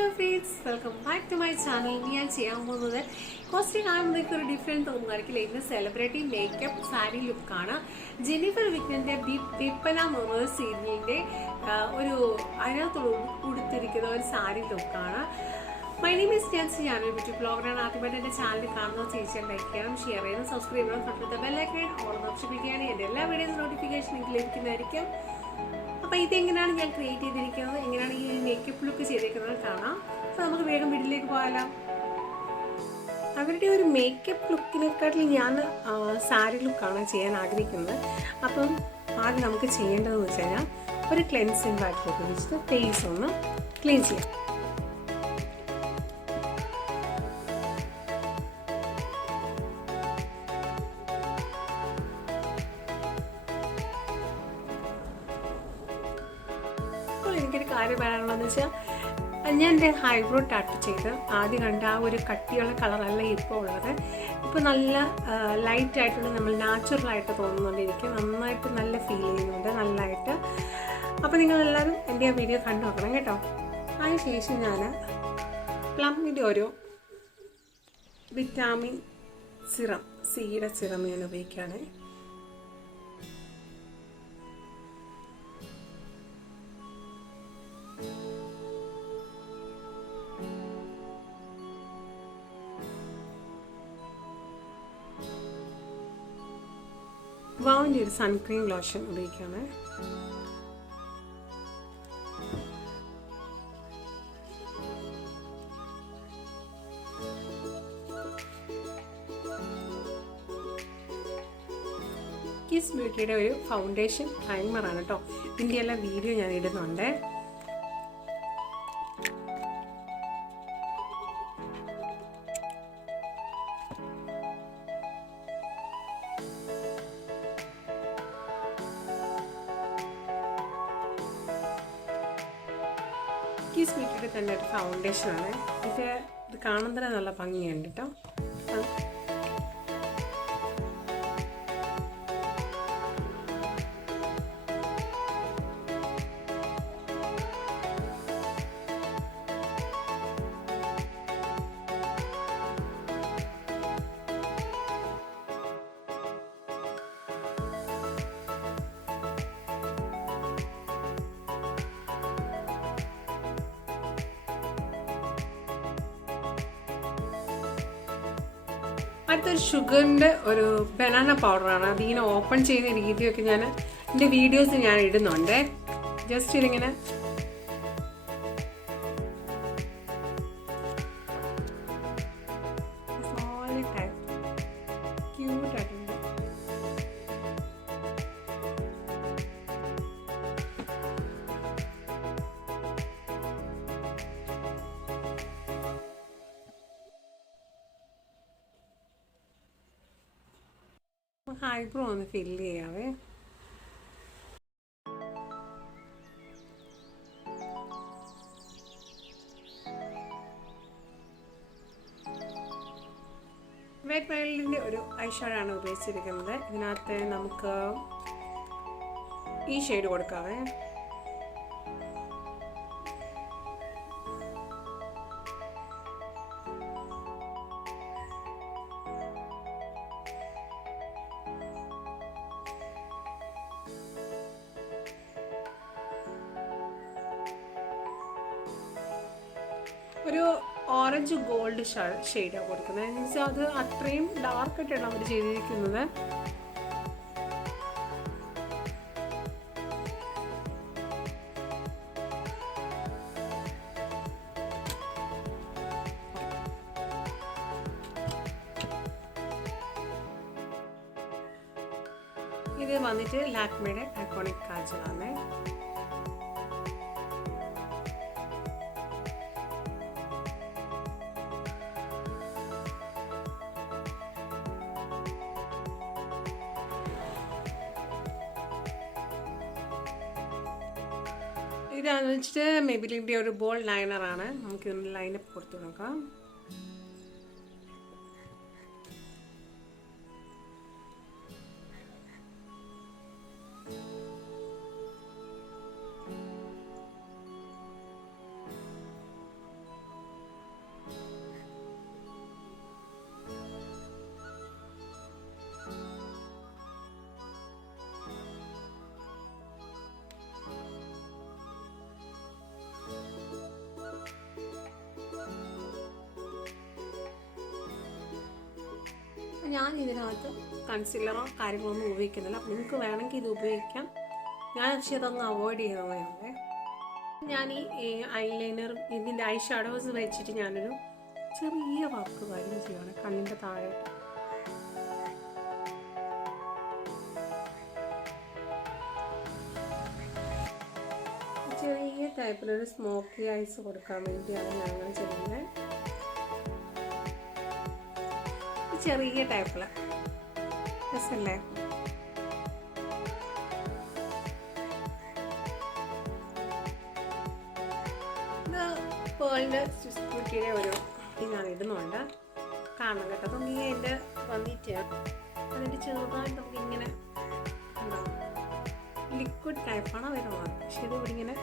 Hello friends, welcome back to my channel. ഞാൻ ചെയ്യാൻ പോകുന്നത് കുറച്ച് കാണുമ്പോഴേക്കും ഒരു ഡിഫറെൻറ്റ് തോന്നുമായിരിക്കില്ല. ഇന്ന് സെലിബ്രിറ്റി മേക്കപ്പ് സാരി ലുക്കാണ്. ജെന്നിഫർ വിക്ടറിൻ്റെ വിപ്പന എന്ന സീരിയലിൻ്റെ ഒരു അതിനകത്ത് ഉടുത്തിരിക്കുന്ന ഒരു സാരി ലുക്കാണ്. My name is Jancy. ഞാനൊരു ബ്യൂട്ടി ബ്ലോഗറാണ്. ആദ്യമായിട്ട് എൻ്റെ ചാനൽ കാണുന്നത് ചേച്ചിയാൽ ലൈക്ക് ചെയ്യണം, ഷെയർ ചെയ്യണം, സബ്സ്ക്രൈബ് ചെയ്യണം, തൊട്ടടുത്ത ബെല്ലൈക്കൺ ഓൾ ഓപ്ഷൻ ചെയ്യുകയാണെങ്കിൽ എൻ്റെ എല്ലാ വീഡിയോസ് നോട്ടിഫിക്കേഷൻ എനിക്ക് ലഭിക്കുന്നതായിരിക്കും. അപ്പോൾ ഇതെങ്ങനെയാണ് ഞാൻ ക്രിയേറ്റ് ചെയ്തിരിക്കുന്നത്, എങ്ങനെയാണ് ഈ മേക്കപ്പ് ലുക്ക് ചെയ്തിരിക്കുന്നത് കാണാം. അപ്പോൾ നമുക്ക് വേഗം വീട്ടിലേക്ക് പോകാം. അവരുടെ ഒരു മേക്കപ്പ് ലുക്കിനെക്കാട്ടിൽ ഞാൻ സാരി ലുക്കാണ് ചെയ്യാൻ ആഗ്രഹിക്കുന്നത്. അപ്പം ആദ്യം നമുക്ക് ചെയ്യേണ്ടതെന്ന് വെച്ച് കഴിഞ്ഞാൽ ഒരു ക്ലെൻസിങ് വാട്ടർ ഉപയോഗിച്ചിട്ട് ഫേസ് ഒന്ന് ക്ലീൻ ചെയ്യാം. എനിക്കൊരു കാര്യം പറയാനുള്ളതെന്ന് വെച്ചാൽ ഞാൻ എൻ്റെ ഹൈബ്രോ ടാറ്റു ചെയ്ത് ആദ്യം കണ്ട ആ ഒരു കട്ടിയുള്ള കളറല്ല ഇപ്പോൾ ഉള്ളത്. ഇപ്പോൾ നല്ല ലൈറ്റായിട്ടുള്ള നമ്മൾ നാച്ചുറലായിട്ട് തോന്നുന്നുണ്ട്. എനിക്ക് നന്നായിട്ട് നല്ല ഫീൽ ചെയ്യുന്നുണ്ട് നല്ലതായിട്ട്. അപ്പോൾ നിങ്ങളെല്ലാവരും എൻ്റെ ആ വീഡിയോ കണ്ടു നോക്കണം കേട്ടോ. അതിനുശേഷം ഞാൻ പ്ലമ്മിൻ്റെ ഒരു വിറ്റാമിൻ സിറം, സിയുടെ സിറം ഞാൻ ഉപയോഗിക്കുകയാണ്. വാവിൻ്റെ ഒരു സൺക്രീം ലോഷൻ ഉപയോഗിക്കുകയാണ്. കിസ് ബ്യൂട്ടിയുടെ ഒരു ഫൗണ്ടേഷൻ പ്രൈമറാണ് കേട്ടോ. ഇതിൻ്റെ എല്ലാം വീഡിയോ ഞാൻ ഇടുന്നുണ്ട്. കിസ് ബ്യൂട്ടിയുടെ തന്നെ ഒരു ഫൗണ്ടേഷനാണ് ഇത് കാണാൻ തന്നെ നല്ല ഭംഗിയുണ്ട് കേട്ടോ. അടുത്തൊരു ഷുഗറിൻ്റെ ഒരു ബനാന പൗഡറാണ്. അതിങ്ങനെ ഓപ്പൺ ചെയ്യുന്ന രീതിയൊക്കെ ഞാൻ എൻ്റെ വീഡിയോസ് ഞാൻ ഇടുന്നുണ്ട്. ജസ്റ്റ് ഇതിങ്ങനെ ക്യൂട്ടായിട്ടുണ്ട്. ഹൈബ്രോ ഒന്ന് ഫില്ല് ചെയ്യാവേ. വൈറ്റ് മൈൽഡിൻ്റെ ഒരു ഐഷാഡാണ് ഉപയോഗിച്ചിരിക്കുന്നത്. ഇതിനകത്ത് നമുക്ക് ഈ ഷെയ്ഡ് കൊടുക്കാവേ. ഒരു ഓറഞ്ച് ഗോൾഡ് ഷെയ്ഡാണ് കൊടുക്കുന്നത്. എന്ന് വെച്ചാൽ അത് അത്രയും ഡാർക്കായിട്ടാണ് അവർ ചെയ്തിരിക്കുന്നത്. ഇത് വന്നിട്ട് ലാക്മേയുടെ ഐക്കോണിക് കാജലാണ്. ഇതാണെന്ന് വെച്ചിട്ട് മെബിലിൻ്റെ ഒരു ബോൾ ലൈനറാണ്. നമുക്ക് ഇതിൻ്റെ ലൈനപ്പ് കൊടുത്തു നോക്കാം. അപ്പോൾ ഞാൻ ഇതിനകത്ത് കൺസീലറോ കാര്യങ്ങളൊന്നും ഉപയോഗിക്കുന്നില്ല. അപ്പോൾ നിങ്ങൾക്ക് വേണമെങ്കിൽ ഇത് ഉപയോഗിക്കാം. ഞാൻ പക്ഷേ അതൊന്ന് അവോയ്ഡ് ചെയ്യുന്നതാണ്. ഞാൻ ഈ ഐലൈനർ ഇതിൻ്റെ ഐ ഷാഡോസ് വെച്ചിട്ട് ഞാനൊരു ചെറിയ വർക്ക് കാര്യം ചെയ്യുകയാണ് കണ്ണിൻ്റെ താഴെ. ചെറിയ ടൈപ്പിലൊരു സ്മോക്കി ഐസ് കൊടുക്കാൻ വേണ്ടിയാണ് ഞങ്ങൾ ചെയ്യുന്നത്. ചെറിയ ടൈപ്പിൽ രസമല്ലേ? ഇത് പേളിൻ്റെ സ്റ്റിച്ചിയുടെ ഒരു ഞാൻ ഇടുന്നുണ്ട്, കാണണം കേട്ടോ. അപ്പം ഈ എൻ്റെ വന്നിട്ട് അതിൻ്റെ ചെറുതായിട്ട് നമുക്കിങ്ങനെ ഉണ്ടാവും. ലിക്വിഡ് ടൈപ്പാണ് വരുന്നത്. പക്ഷെ ഇത് ഇവിടെ ഇങ്ങനെ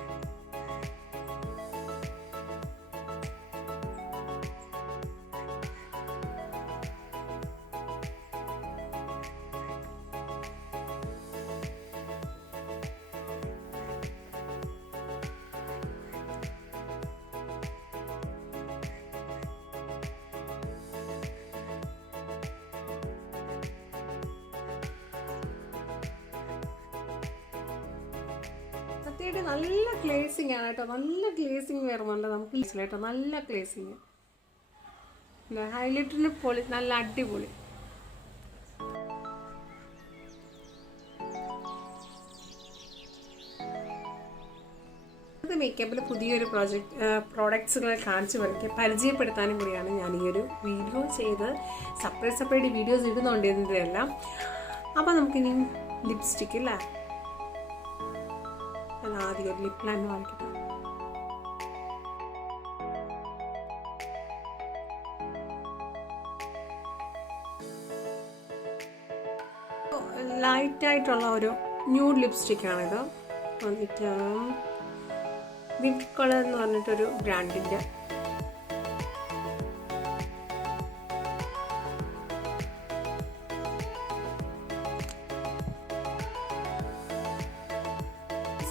സത്യമായിട്ട് നല്ല ഗ്ലേസിങ് ആണ് കേട്ടോ. നല്ല ഗ്ലേസിങ് വരുന്നുണ്ട് നമുക്ക് കേട്ടോ. നല്ല ഗ്ലേസിങ്, ഹൈലൈറ്ററിന് പൊളി, നല്ല അടിപൊളി. മേക്കപ്പിൽ പുതിയൊരു പ്രോഡക്ട്സുകൾ കാണിച്ചു പരിചയപ്പെടുത്താനും കൂടിയാണ് ഞാൻ ഈ ഒരു വീഡിയോ ചെയ്ത്. സെപ്പറേറ്റ് വീഡിയോസ് ഇടുന്നുണ്ട് ഇതിൻ്റെ എല്ലാം. അപ്പോൾ നമുക്കിനി ലിപ്സ്റ്റിക്ക് അല്ലേ, ആദ്യം ഒരു ലിപ് ലൈൻ വാങ്ങിക്കട്ടെ. ലൈറ്റായിട്ടുള്ള ഒരു ന്യൂഡ് ലിപ്സ്റ്റിക്കാണിത്. വന്നിട്ട് വിവ് കളർ എന്ന് പറഞ്ഞിട്ടൊരു ബ്രാൻഡിൻ്റെ.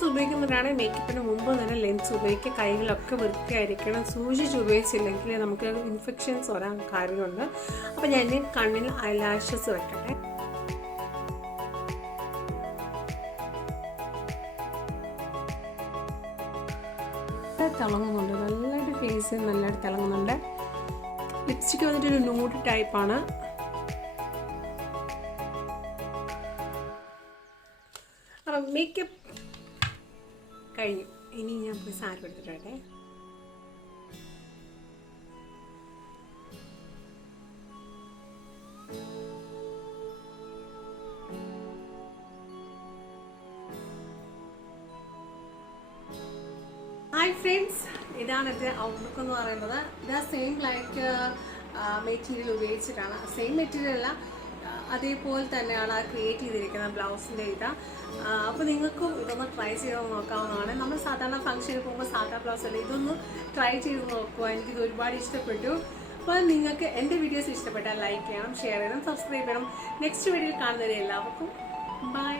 ഉപയോഗിക്കുന്നവരാണ് മേക്കപ്പിന് മുമ്പ് തന്നെ ലെൻസ് ഉപയോഗിക്കുക. കൈകളൊക്കെ വൃത്തിയായിരിക്കണം. സൂക്ഷിച്ച് ഉപയോഗിച്ചില്ലെങ്കിൽ നമുക്ക് ഇൻഫെക്ഷൻസ് വരാൻ കാര്യമുണ്ട്. അപ്പം ഞാൻ കണ്ണിൽ ഐലാഷസ് വെക്കട്ടെ. തിളങ്ങുന്നുണ്ട് നല്ലതായിട്ട്, ഫേസ് നല്ലതായിട്ട് തിളങ്ങുന്നുണ്ട്. ലിപ്സ്റ്റിക്ക് വന്നിട്ടൊരു ന്യൂഡ് ടൈപ്പാണ്. അപ്പം മേക്കപ്പ് കഴിഞ്ഞു. ഇനി ഞാൻ പോയി സാരി എടുത്തിട്ടെ. ഹായ് ഫ്രണ്ട്സ്, ഇതാണ് എൻ്റെ ഔട്ട്ലുക്ക് എന്ന് പറയുന്നത്. ഇതാ സെയിം ലൈക്ക് മെറ്റീരിയൽ ഉപയോഗിച്ചിട്ടാണ്, സെയിം മെറ്റീരിയൽ അല്ല, അതേപോലെ തന്നെയാണ് ക്രിയേറ്റ് ചെയ്തിരിക്കുന്നത് ബ്ലൗസിൻ്റെ ഇതാ. അപ്പോൾ നിങ്ങൾക്കും ഇതൊന്ന് ട്രൈ ചെയ്ത് നോക്കാവുന്നതാണ്. നമ്മൾ സാധാരണ ഫംഗ്ഷനിൽ പോകുമ്പോൾ സാധാ ബ്ലൗസ് അല്ല, ഇതൊന്ന് ട്രൈ ചെയ്ത് നോക്കുക. എനിക്കിത് ഒരുപാട് ഇഷ്ടപ്പെട്ടു. അപ്പോൾ നിങ്ങൾക്ക് എൻ്റെ വീഡിയോസ് ഇഷ്ടപ്പെട്ടാൽ ലൈക്ക് ചെയ്യണം, ഷെയർ ചെയ്യണം, സബ്സ്ക്രൈബ് ചെയ്യണം. നെക്സ്റ്റ് വീഡിയോയിൽ കാണുന്നവരെ എല്ലാവർക്കും ബൈ.